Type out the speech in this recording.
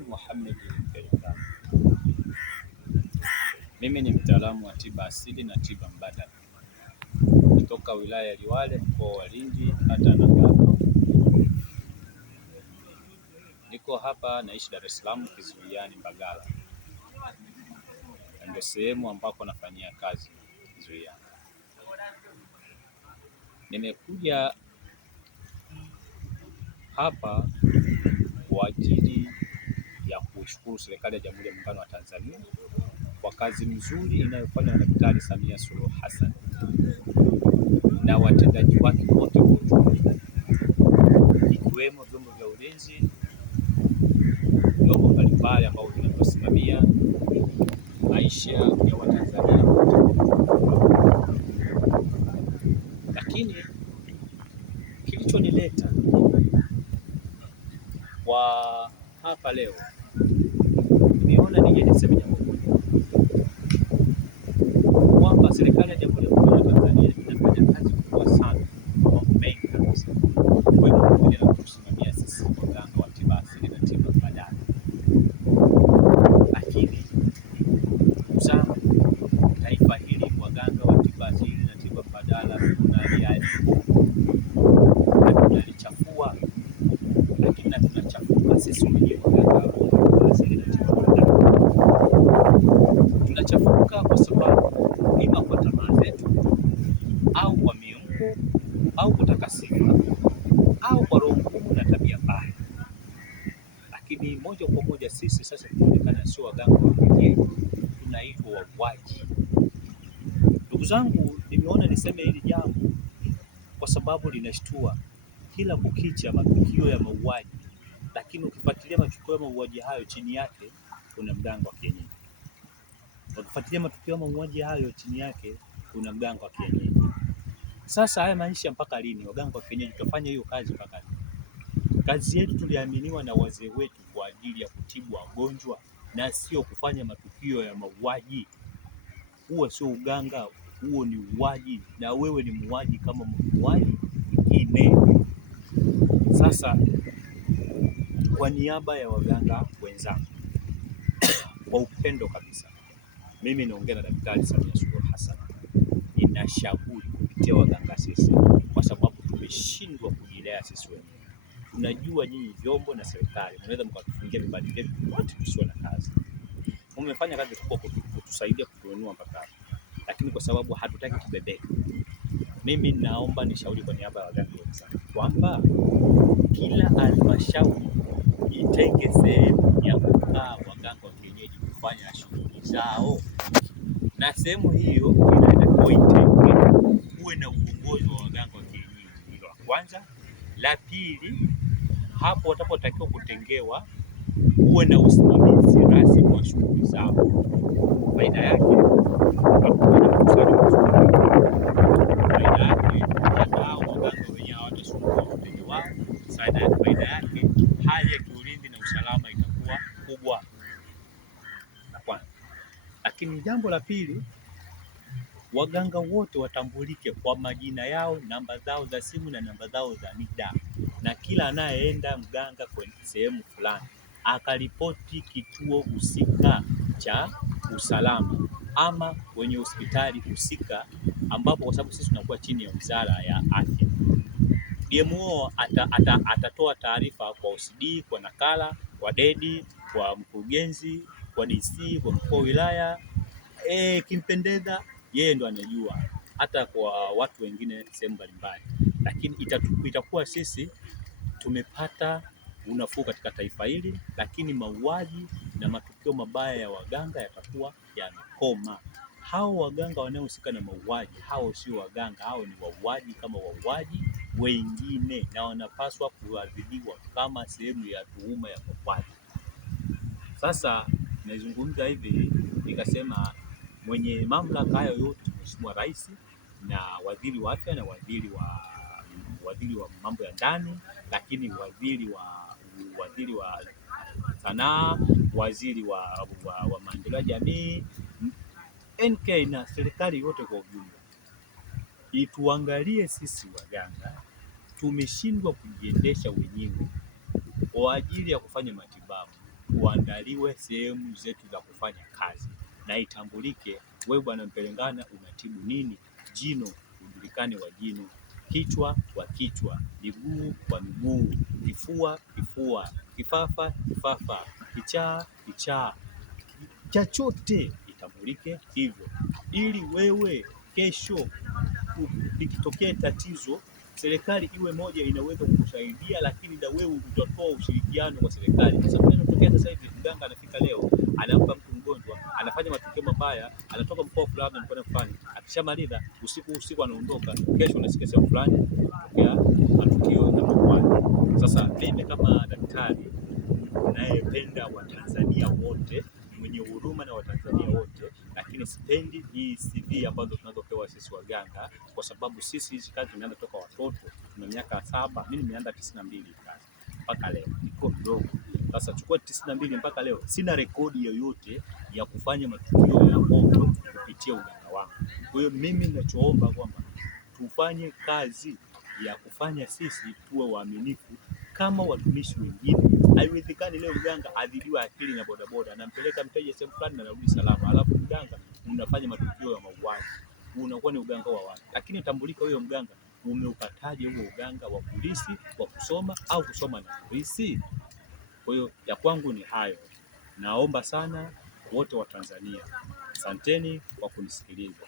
Mohamed Belkam. Mimi ni mtaalamu wa tiba asili na tiba mbadala kutoka wilaya ya Liwale, mkoa wa Lindi, hata na Ngara. Niko hapa naishi Dar es Salaam, Kizuiani Mbagala, ndio sehemu ambako nafanyia kazi Kizuiani. Nimekuja hapa kwa ajili ya kushukuru serikali ya Jamhuri ya Muungano wa Tanzania kwa kazi nzuri inayofanywa na Daktari Samia Suluhu Hassan na watendaji wake wote kwa ujumla, ikiwemo vyombo vya ulinzi, vyombo mbalimbali ambao vinasimamia maisha ya Watanzania wote. Lakini kilichonileta kwa hapa leo, nimeona nije niseme jambo moja, kwamba serikali ya Jamhuri ya Muungano wa Tanzania inafanya kazi kubwa sana, mambo mengi kabisa, pamoja na kusimamia sisi waganga wa tiba asili na tiba mbadala. Lakini sana taifa hili, waganga wa tiba asili na tiba mbadala tunaliharibu na tunalichafua, lakini na tunachafuka sisi wenyewe waganga wa tiba asili na tiba mbadala. Tunachafuka kwa sababu ima kwa tamaa zetu, au kwa miungu, au kutaka sifa, au kwa roho ngumu na tabia mbaya. Lakini moja kwa moja sisi sasa tunaonekana sio waganga wa kienyeji, tunaitwa wauaji. Ndugu zangu, nimeona niseme hili jambo kwa sababu linashtua. Kila kukicha matukio ya mauaji, lakini ukifuatilia matukio ya mauaji hayo, chini yake kuna mganga wa kienyeji. Ukifuatilia matukio ya mauaji hayo, chini yake kuna mganga wa kienyeji. Sasa haya maisha mpaka lini? Waganga wa kienyeji tutafanya hiyo kazi mpaka lini? Kazi yetu tuliaminiwa na wazee wetu kwa ajili ya kutibu wagonjwa na sio kufanya matukio ya mauaji. Huo sio uganga, huo ni uwaji, na wewe ni muuaji kama muuaji mwingine. Sasa kwa niaba ya waganga wenzangu, kwa upendo kabisa, mimi naongea na Daktari Samia Suluhu Hassan, ninashauri kupitia waganga sisi, kwa sababu tumeshindwa kujilea sisi wenyewe. Tunajua nyinyi vyombo na serikali mnaweza mkatufungia vibali vyetu wote tusiwe na kazi. Mmefanya kazi kubwa kutusaidia kutuinua mpaka hapa, lakini kwa sababu hatutaki kubebeka, mimi naomba nishauri kwa niaba ya waganga wenzangu kwamba kila halmashauri itenge sehemu ya kukaa waganga wa kienyeji kufanya shughuli zao, na sehemu hiyo inatakiwa itengwe, kuwe na uongozi wa waganga wa kienyeji. Hilo la kwanza. La pili, hapo watapotakiwa kutengewa kuwe na usimamizi rasmi wa shughuli zao. Faida yake hakuna mkusanyiko mzuri. Faida yake hata hao waganga wenyewe hawatasumbua wateja wao. Faida yake hali ya kiulinzi na usalama itakuwa kubwa, la kwanza. Lakini jambo la pili, waganga wote watambulike kwa majina yao, namba zao za simu na namba zao za NIDA, na kila anayeenda mganga kwenye sehemu fulani akaripoti kituo husika cha usalama ama kwenye hospitali husika, ambapo kwa sababu sisi tunakuwa chini ya Wizara ya Afya. DMO atatoa taarifa kwa OCD, kwa nakala, kwa dedi, kwa mkurugenzi, kwa DC, kwa mkuu wa wilaya. Kimpendeza yeye ndo anajua, hata kwa watu wengine sehemu mbalimbali. Lakini itakuwa sisi tumepata unafuu katika taifa hili, lakini mauaji na matukio mabaya ya waganga yatakuwa yamekoma. Hao waganga wanaohusika na mauaji, hao sio waganga, hao ni wauaji kama wauaji wengine, na wanapaswa kuadhibiwa kama sehemu ya tuhuma ya mauaji. Sasa nazungumza hivi nikasema mwenye mamlaka hayo yote Mheshimiwa Rais na Waziri wa Afya na waziri wa mambo ya ndani, lakini waziri wa sanaa, waziri wa maendeleo ya jamii, NK na serikali yote kwa ujumla, ituangalie sisi waganga tumeshindwa kujiendesha wenyewe kwa ajili ya kufanya matibabu. kuandaliwe sehemu zetu za kufanya kazi na itambulike, wewe bwana Mpelengana unatibu nini? Jino ujulikane wa jino, kichwa wa kichwa, miguu kwa miguu, kifua kifua, kifafa kifafa, kichaa kichaa, chochote itambulike hivyo, ili wewe kesho likitokea tatizo serikali iwe moja inaweza kukusaidia, lakini na wewe utatoa ushirikiano kwa serikali. Kwa sababu inatokea sasa hivi mganga anafika leo anampa mtu mgonjwa, anafanya matukio mabaya, anatoka mkoa fulani anakwenda fulani, akishamaliza usiku anaondoka, kesho unasikia sehemu fulani kutokea matukio ya mauaji. Sasa mimi kama daktari nayependa Watanzania wote, mwenye huruma na Watanzania wote, lakini sipendi hii CV ambazo tunazopewa sisi waganga, kwa sababu sisi hizi kazi tumeanza toka watoto, tuna miaka 7, mimi nimeanza 92 kazi mpaka leo niko mdogo. Sasa chukua 92 mpaka leo sina rekodi yoyote ya kufanya matukio ya hovyo kupitia uganga wangu. Kwa hiyo mimi ninachoomba kwamba tufanye kazi ya kufanya sisi tuwe waaminifu kama watumishi wengine. Haiwezekani leo mganga adhibiwa akili na bodaboda, anampeleka mteja sehemu fulani na anarudi salama, alafu mganga unafanya matukio ya mauaji, unakuwa ni uganga wa watu. Lakini tambulika huyo mganga umeupataje huo uganga wa polisi wa kusoma au kusoma na polisi? Kwa hiyo ya kwangu ni hayo. Naomba sana wote wa Tanzania, asanteni kwa kunisikiliza.